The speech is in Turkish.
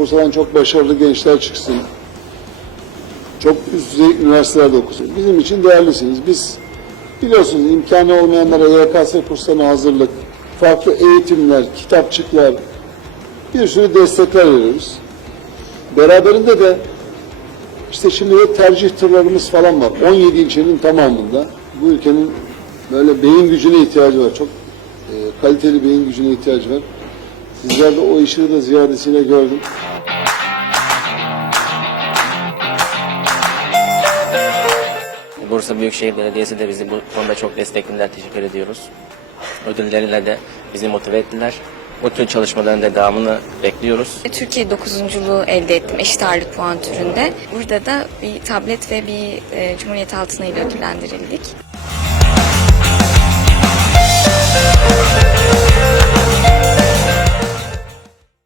Bursa'dan çok başarılı gençler çıksın. Çok üst düzey üniversitelerde okusun. Bizim için değerlisiniz. Biz biliyorsunuz imkanı olmayanlara YKS kurslarına hazırlık, farklı eğitimler, kitapçıklar, bir sürü destekler veriyoruz. Beraberinde de işte şimdi de tercih tırlarımız falan var. 17 ilçenin tamamında bu ülkenin böyle beyin gücüne ihtiyacı var. Çok e, kaliteli beyin gücüne ihtiyacı var. Sizler de o işi de ziyadesiyle gördüm. Bursa Büyükşehir Belediyesi de bizi bu konuda çok desteklediler. Teşekkür ediyoruz. Ödülleriyle de bizi motive ettiler. Bu tür çalışmaların devamını bekliyoruz. Türkiye dokuzunculuğu elde ettim eşit ağırlık puan türünde. Burada da bir tablet ve bir e, Cumhuriyet altını ile ödüllendirildik.